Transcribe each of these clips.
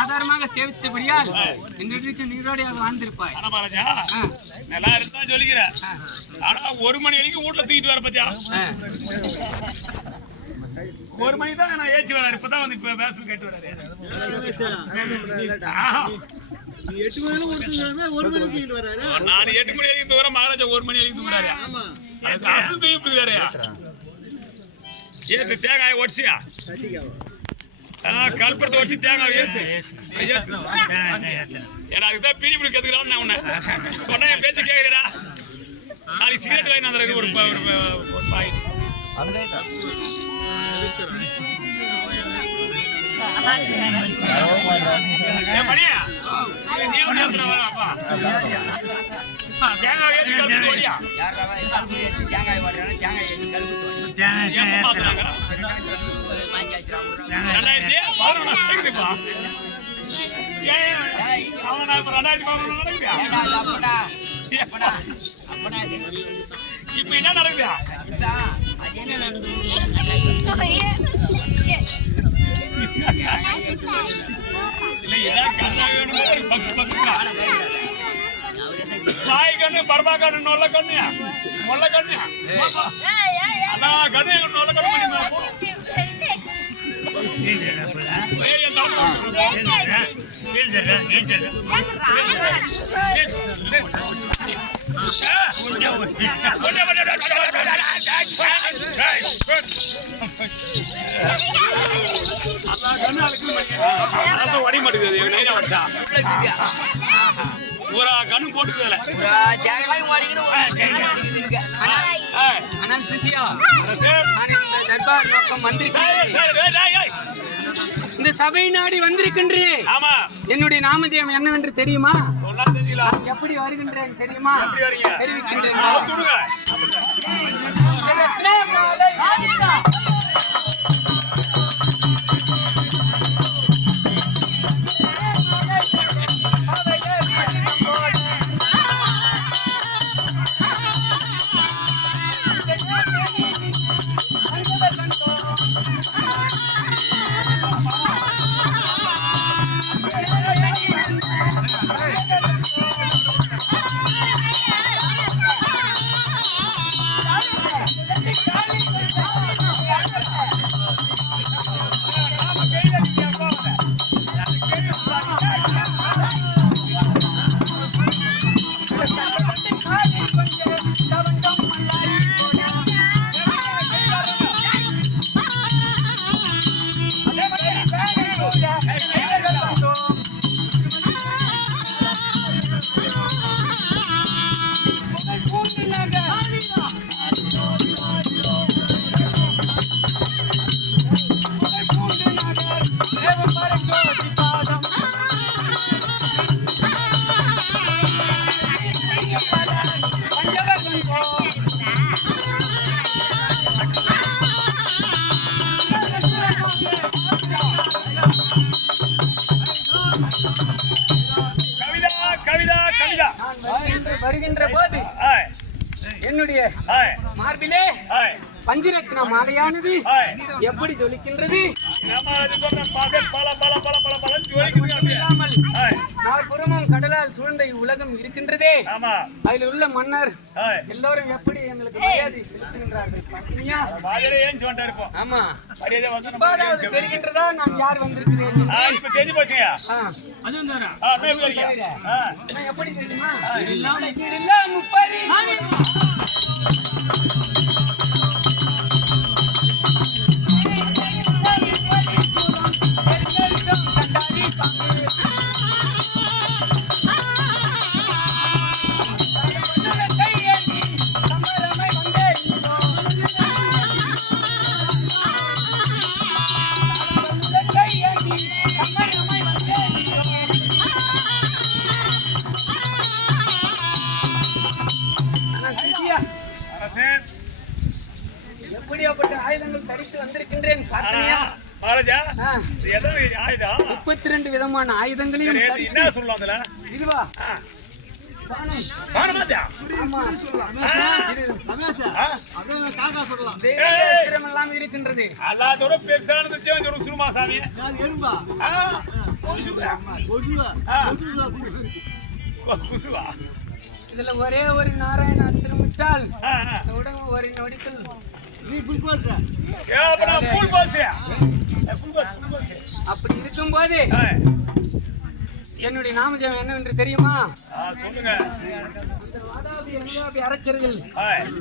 ஆதாரமாக சேவித்தபடியால் இன்றைக்கு நீரோடையாக வாழ்ந்திருப்பாய். நல்லா இருந்தா சொல்லிக்கிறேன். ஆனா 1 மணி வரைக்கும் வீட்டுல தூக்கிட்டு வர பத்தியா 1 மணி தான் நான் ஏச்சி வராரு. இப்பதான் வந்து இப்ப பேச கேட்டு வராரு. நான் 8 மணி வரைக்கும் தூரம் மகாராஜா 1 மணி வரைக்கும் தூங்குறாரு. அரசு தூக்கிட்டு ஏத்து தேங்காய் ஒடிச்சியா கல்பத்தை ஒடிச்சு தேங்காய் ஏத்து ஏன்னா அதுதான் பிடி பிடி கத்துக்கிறான்னு நான் உன்னை சொன்ன என் பேச்சு கேட்குறேடா. நாளைக்கு சிகரெட் வாங்கி வந்துடுறது ஒரு பாயிண்ட் மணியா நீ ஒன்று வரப்பா தேங்காய் ஏற்றி கல்பத்து ஓடியா தேங்காய் வாடுறாங்க தேங்காய் ஏற்றி கல்பத்து இப்ப என்ன நடக்குதா தாய் கண்ணு பரபா கண்ணு நொல்ல கண்ணு மொல்ல கண்ணு அதான் கண்ணு நொல்ல கண்ணு வடி மாட்டேங்குது ஒரு கண்ணு போட்டுக்குதுல இந்த சபை நாடி வந்திருக்கின்றேன். என்னுடைய நாமஜெயம் என்னவென்று தெரியுமா? எப்படி வருகின்றேன் தெரியுமா? தெரிவிக்கின்றேன். கண்டிதா நான் வருகின்ற போது ஏய் என்னுடைய ஏய் மார்பிலே ஏய் பஞ்சிரத்ன மாலையானது ஏய் எப்படி ஜொலிக்கின்றது நம்ம அது சொல்ற பாக்க பல பல பல பல பல ஜோலிக்குது அப்படியே இல்லாமல் ஏய் நாற்புறமும் கடலால் சூழ்ந்த உலகம் இருக்கின்றதே ஆமா அதில் உள்ள மன்னர் ஏய் எல்லோரும் எப்படி எங்களுக்கு மரியாதை செலுத்துகின்றார்கள் பார்த்தீங்களா? மாதிரி ஏன் சொல்லிட்டு இருப்போம் ஆமா மரியாதை வந்து இப்போதாவது தெரிகின்றதா நான் யார் வந்திருக்கிறேன் என்று? இப்ப தெரிஞ்சு போச்சுங்க அதுவும் தானா? பேசுறீங்க நான் எப்படி தெரியுமா? எல்லாம் முப்பரி. எப்படியாப்பட்ட ஆயுதங்கள் தரித்து வந்திருக்கின்றேன் பார்த்தனையா? மகாராஜா இது எதோ ஆயுதம் 32 விதமான ஆயுதங்களையும் தரித்து- என்ன சொல்லலாம் அதுல இதுவா? பானம். பானமாஜா ஆமா. இது தெய்வீக அஸ்திரமெல்லாம் இருக்கின்றது. எல்லாத்தோட பெருசானது ஒரு சுருமா சாமி குசுவா இதுல ஒரே ஒரு நாராயண அஸ்திரம் விட்டால் உடம்பு ஒரு நொடிக்குள் அப்படி இருக்கும்போது என்னுடைய நாமஜம் என்னவென்று தெரியுமா? சொல்லுங்க அந்த வாதாபி அனுதாபி அரக்கர்கள்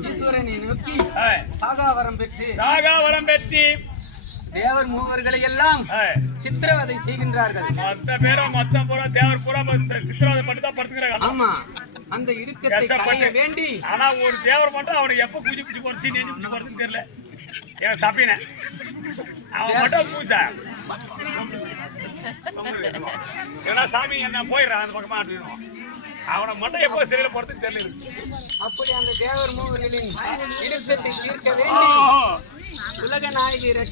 ஈஸ்வரனை நோக்கி சாகாவரம் பெற்று தேவர் மூவர்களை எல்லாம் சித்திரவதை செய்கின்றார்கள். மத்த பேரும் மத்த பூரா தேவர் பூரா சித்திரவதை பண்ணி தான் படுத்துக்கிறாங்க. ஆமா, அந்த இடுக்கத்தை களைய வேண்டி. ஆனா ஒரு தேவர் மட்டும் அவனை எப்ப குச்சி பிடிச்சி போறது நெஞ்சு பிடிச்சி போறதுன்னு தெரியல. ஏன் சப்பின அவன் மட்டும் பூஜா ஏன்னா சாமி என்ன போயிடுறான் அந்த பக்கமா ஆட்டிடுவான். அவனை மட்டும் எப்போ சிறையில போறதுக்கு தெரியல. அப்படி அந்த தேவர் மூவர்களின் இடுக்கத்தை தீர்க்க வேண்டி உலக நாயகி ரட்சி